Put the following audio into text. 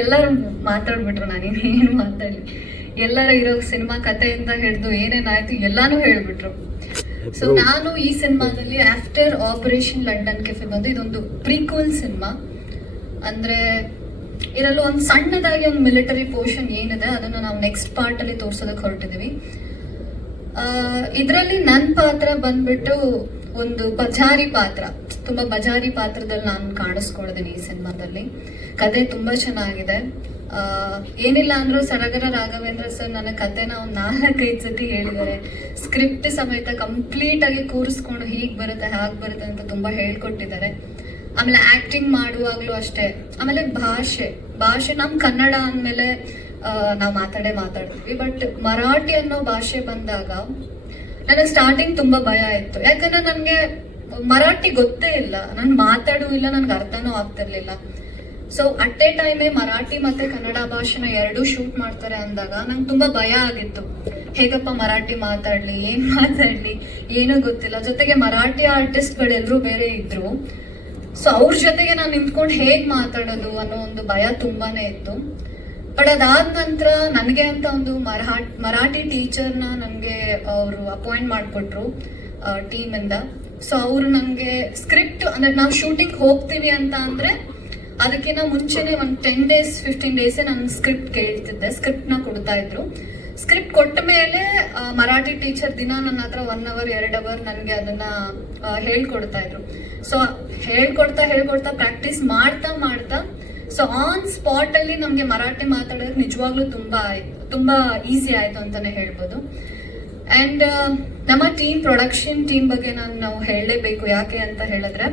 ಎಲ್ಲರೂ ಮಾತಾಡ್ಬಿಟ್ರು ನಾನು ಏನು ಮಾತಾಡಲಿ ಎಲ್ಲರ ಇರೋ ಸಿನಿಮಾ ಕಥೆಯಿಂದ ಹಿಡಿದು ಏನೇನಾಯ್ತು ಎಲ್ಲಾನು ಹೇಳ್ಬಿಟ್ರು. ಸೊ ನಾನು ಈ ಸಿನಿಮಾದಲ್ಲಿ ಆಫ್ಟರ್ ಆಪರೇಷನ್ ಲಂಡನ್ ಕೆಫೆ ಬಂದು ಇದೊಂದು ಪ್ರೀಕ್ವಲ್ ಸಿನಿಮಾ. ಅಂದ್ರೆ ಇದರಲ್ಲಿ ಒಂದು ಸಣ್ಣದಾಗಿ ಒಂದು ಮಿಲಿಟರಿ ಪೋರ್ಷನ್ ಏನಿದೆ ಅದನ್ನು ನಾವು ನೆಕ್ಸ್ಟ್ ಪಾರ್ಟ್ ಅಲ್ಲಿ ತೋರ್ಸೋದಕ್ಕೆ ಹೊರಟಿದೀವಿ ಇದರಲ್ಲಿ ನನ್ನ ಪಾತ್ರ ಬಂದ್ಬಿಟ್ಟು ಒಂದು ಪಚಾರಿ ಪಾತ್ರ. ತುಂಬಾ ಬಜಾರಿ ಪಾತ್ರದಲ್ಲಿ ನಾನು ಕಾಣಿಸ್ಕೊಂಡಿದ್ದೀನಿ ಈ ಸಿನಿಮಾದಲ್ಲಿ. ಕತೆ ತುಂಬಾ ಚೆನ್ನಾಗಿದೆ. ಏನಿಲ್ಲ ಅಂದ್ರೂ ಸಡಗರ ರಾಘವೇಂದ್ರ ಸರ್ ನನ್ನ ಕತೆನ ಒಂದು ನಾಲ್ಕೈದು ಸತಿ ಹೇಳಿದ್ದಾರೆ. ಸ್ಕ್ರಿಪ್ಟ್ ಸಮೇತ ಕಂಪ್ಲೀಟ್ ಆಗಿ ಕೂರಿಸ್ಕೊಂಡು ಹೀಗ್ ಬರುತ್ತೆ, ಹಾಗೆ ಬರುತ್ತೆ ಅಂತ ತುಂಬಾ ಹೇಳ್ಕೊಟ್ಟಿದ್ದಾರೆ. ಆಮೇಲೆ ಆಕ್ಟಿಂಗ್ ಮಾಡುವಾಗ್ಲೂ ಅಷ್ಟೇ. ಆಮೇಲೆ ಭಾಷೆ ಭಾಷೆ ನಮ್ ಕನ್ನಡ ಅಂದ್ಮೇಲೆ ನಾವು ಮಾತಾಡೇ ಮಾತಾಡ್ತೀವಿ. ಬಟ್ ಮರಾಠಿ ಅನ್ನೋ ಭಾಷೆ ಬಂದಾಗ, ನನಗೆ ಸ್ಟಾರ್ಟಿಂಗ್ ತುಂಬಾ ಭಯ ಇತ್ತು. ಯಾಕಂದ್ರೆ ನನಗೆ ಮರಾಠಿ ಗೊತ್ತೇ ಇಲ್ಲ. ನಾನು ಮಾತಾಡೂ ಇಲ್ಲ, ನನ್ಗೆ ಅರ್ಥನೂ ಆಗ್ತಿರ್ಲಿಲ್ಲ. ಸೊ ಅಟ್ ಎ ಟೈಮೇ ಮರಾಠಿ ಮತ್ತೆ ಕನ್ನಡ ಭಾಷೆನ ಎರಡೂ ಶೂಟ್ ಮಾಡ್ತಾರೆ ಅಂದಾಗ ನಂಗೆ ತುಂಬಾ ಭಯ ಆಗಿತ್ತು. ಹೇಗಪ್ಪ ಮರಾಠಿ ಮಾತಾಡ್ಲಿ, ಏನ್ ಮಾತಾಡ್ಲಿ, ಏನೂ ಗೊತ್ತಿಲ್ಲ. ಜೊತೆಗೆ ಮರಾಠಿ ಆರ್ಟಿಸ್ಟ್ಗಳೆಲ್ಲರೂ ಬೇರೆ ಇದ್ರು. ಸೊ ಅವ್ರ ಜೊತೆಗೆ ನಾನು ನಿಂತ್ಕೊಂಡು ಹೇಗೆ ಮಾತಾಡೋದು ಅನ್ನೋ ಒಂದು ಭಯ ತುಂಬಾನೇ ಇತ್ತು. ಬಟ್ ಅದಾದ ನಂತರ ನನಗೆ ಅಂತ ಒಂದು ಮರಾಠಿ ಮರಾಠಿ ಟೀಚರ್ನ ನನಗೆ ಅವರು ಅಪಾಯಿಂಟ್ ಮಾಡಿಕೊಟ್ರು ಟೀಮಿಂದ ಸೊ ಅವರು ನನಗೆ ಸ್ಕ್ರಿಪ್ಟ್ ಅಂದ್ರೆ ನಾವು ಶೂಟಿಂಗ್ ಹೋಗ್ತೀವಿ ಅಂತ ಅಂದ್ರೆ ಅದಕ್ಕಿಂತ ಮುಂಚೆನೆ ಒಂದು ಟೆನ್ ಡೇಸ್ ಫಿಫ್ಟೀನ್ ಡೇಸೇ ನಾನು ಸ್ಕ್ರಿಪ್ಟ್ ಕೇಳ್ತಿದ್ದೆ ಸ್ಕ್ರಿಪ್ಟ್ನ ಕೊಡ್ತಾ ಇದ್ರು. ಸ್ಕ್ರಿಪ್ಟ್ ಕೊಟ್ಟ ಮೇಲೆ ಮರಾಠಿ ಟೀಚರ್ ದಿನ ನನ್ನ ಹತ್ರ ಒನ್ ಅವರ್ ಎರಡು ಅವರ್ ನನಗೆ ಅದನ್ನ ಹೇಳ್ಕೊಡ್ತಾ ಇದ್ರು. ಸೊ ಹೇಳ್ಕೊಡ್ತಾ ಹೇಳ್ಕೊಡ್ತಾ ಪ್ರಾಕ್ಟೀಸ್ ಮಾಡ್ತಾ ಮಾಡ್ತಾ ಸೊ ಆನ್ ಸ್ಪಾಟ್ ಅಲ್ಲಿ ನಮ್ಗೆ ಮರಾಠಿ ಮಾತಾಡೋದು ನಿಜವಾಗ್ಲೂ ತುಂಬಾ ತುಂಬಾ ಈಸಿ ಆಯ್ತು ಅಂತಾನೆ ಹೇಳ್ಬೋದು. ಅಂಡ್ ನಮ್ಮ ಟೀಮ್ ಪ್ರೊಡಕ್ಷನ್ ಟೀಮ್ ಬಗ್ಗೆ ನಾನು ನಾವು ಹೇಳಲೇಬೇಕು ಯಾಕೆ ಅಂತ ಹೇಳಿದ್ರೆ